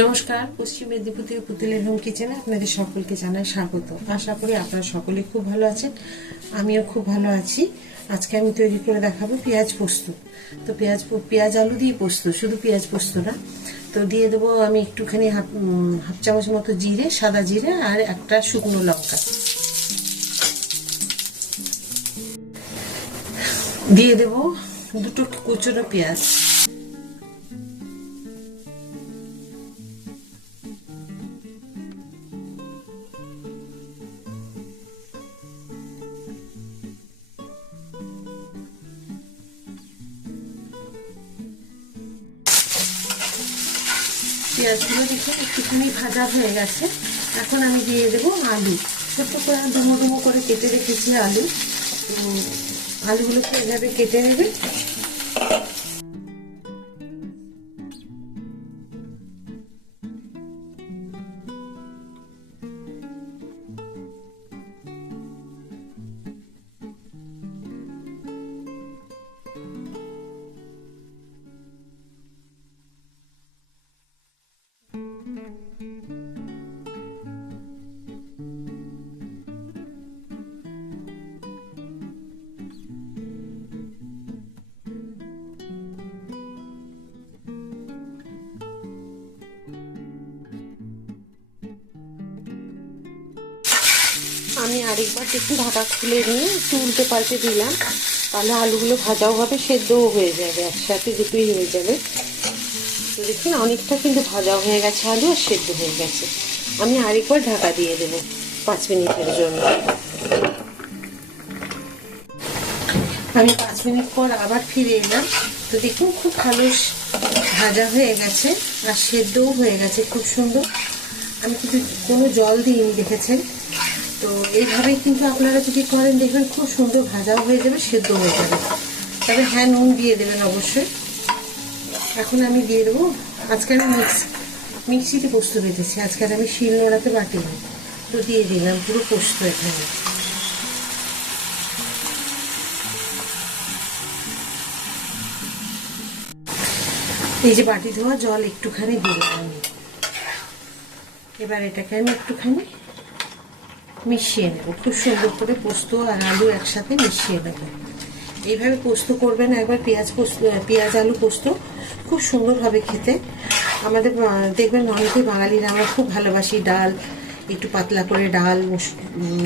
নমস্কার, পশ্চিম মেদিনীপুর থেকে পুতুলের হোম কিচেনে আপনাদের সকলকে জানাই স্বাগত। আশা করি আপনারা সকলে খুব ভালো আছেন, আমিও খুব ভালো আছি। আজকে আমি তৈরি করে দেখাবো পেঁয়াজ পোস্ত। তো পেঁয়াজ আলু দিয়ে পোস্ত, শুধু পেঁয়াজ পোস্ত না। তো দিয়ে দেবো আমি একটুখানি হাফ চামচ মতো জিরে, সাদা জিরে, আর একটা শুকনো লঙ্কা দিয়ে দেবো, দুটো কুচনো পেঁয়াজ, পেঁয়াজগুলো দেখুন একটুখানি ভাজা হয়ে গেছে। এখন আমি দিয়ে দেবো আলু, ছোট্ট করে ডুমো ডুমো করে কেটে রেখেছি আলু। তো আলুগুলোকে এভাবে কেটে নেবে। আমি আরেকবার একটু ঢাকা খুলে নিয়ে একটু উল্টে পাল্টে দিলাম, তাহলে আলুগুলো ভাজাও হবে, সেদ্ধও হয়ে যাবে, একসাথে দুটোই হয়ে যাবে। তো দেখুন অনেকটা কিন্তু ভাজাও হয়ে গেছে আলু, আর সেদ্ধ হয়ে গেছে। আমি আরেকবার ঢাকা দিয়ে দেবো 5 মিনিটের জন্য। আমি 5 মিনিট পর আবার ফিরে এলাম। তো দেখুন খুব ভালো ভাজা হয়ে গেছে, আর সেদ্ধও হয়ে গেছে খুব সুন্দর। আমি কিন্তু কোনো জল দিইনি, দেখেছেন তো। এইভাবেই কিন্তু আপনারা যদি করেন দেখবেন খুব সুন্দর ভাজাও হয়ে যাবে, সেদ্ধ হয়ে যাবে। তবে হ্যাঁ, নুন দিয়ে দেবেন অবশ্যই। এখন আমি দিয়ে দেবো, আজকে আমি মিক্সিতে পোস্ত বেটেছি, আজকে আমি শিল নোড়াতে বাটিনি। তো দিয়ে দিলাম পুরো পোস্ত এখানে। এই যে বাটি ধোয়া জল একটুখানি দিলাম আমি। এবার এটাকে আমি একটুখানি মিশিয়ে নেব, খুব সুন্দর করে পোস্ত আর আলু একসাথে মিশিয়ে নেব। এইভাবে পোস্ত করবেন একবার, পেঁয়াজ আলু পোস্ত খুব সুন্দর হবে খেতে। আমাদের দেখবেন অনেকেই বাঙালিরা আমরা খুব ভালোবাসি ডাল, একটু পাতলা করে ডাল,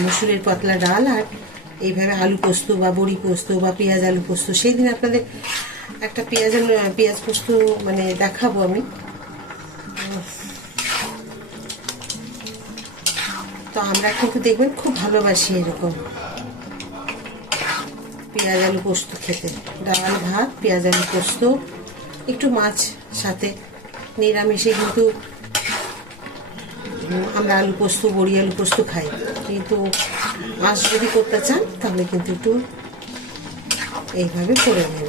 মসুরের পাতলা ডাল, আর এইভাবে আলু পোস্ত বা বড়ি পোস্ত বা পেঁয়াজ আলু পোস্ত। সেই দিন আপনাদের একটা পেঁয়াজ পোস্ত মানে দেখাবো আমি। তো আমরা কিন্তু দেখবেন খুব ভালোবাসি এরকম পেঁয়াজ আলু পোস্ত খেতে। ডাল ভাত, পেঁয়াজ আলু পোস্ত, একটু মাছ সাথে, নিরামিষে কিন্তু আমরা আলু পোস্ত, বড়ি আলু পোস্ত খাই। কিন্তু মাছ যদি করতে চান তাহলে কিন্তু একটু এইভাবে করে নেবেন।